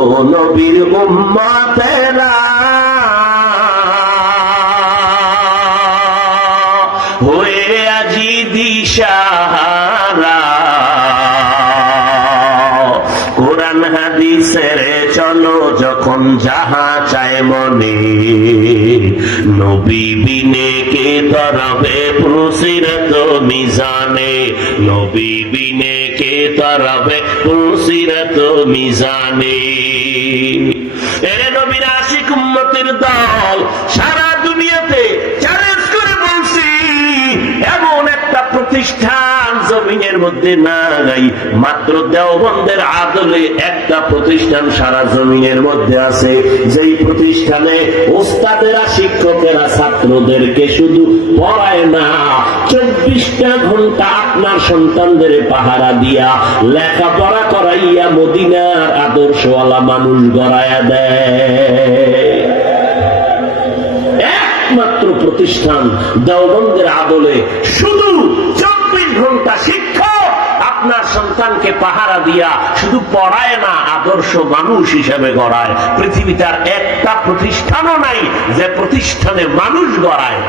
ওগো নবীর উম্মতেরা হয়ে আজি দিশাহারা, কোরআন হাদিসের চলো যখন যাহা চায় মনে, নবী বিনে কে তরবে পুসিরত মিজানে, নবী বিনে কে তরবে পুসিরত মিজানে। এ নবীর আশিক উম্মতের দল সারা দুনিয়াতে চ্যালেঞ্জ করে বলছি, এমন একটা প্রতিষ্ঠান জমিনের মধ্যে নাই, মাত্র দেওবন্দের আদলে একটা প্রতিষ্ঠান সারা জমিনের মধ্যে আছে, যেই প্রতিষ্ঠানে ওস্তাদেরা শিক্ষকেরা ছাত্রদেরকে শুধু পড়ায় না, 24টা ঘন্টা আপনার সন্তানদের পাহারা দিয়া লেখাপড়া করাইয়া মদিনার আদর্শওয়ালা মানুষ গড়াইয়া দেয়। একমাত্র প্রতিষ্ঠান দেওবন্দের আদলে শুধু 24 ঘন্টা শিক্ষক আপনার সন্তানকে পাহারা দিয়া শুধু পড়ায় না, আদর্শ মানুষ হিসেবে গড়ায়। পৃথিবীতে আর একটা প্রতিষ্ঠানও নাই যে প্রতিষ্ঠানে মানুষ গড়ায়।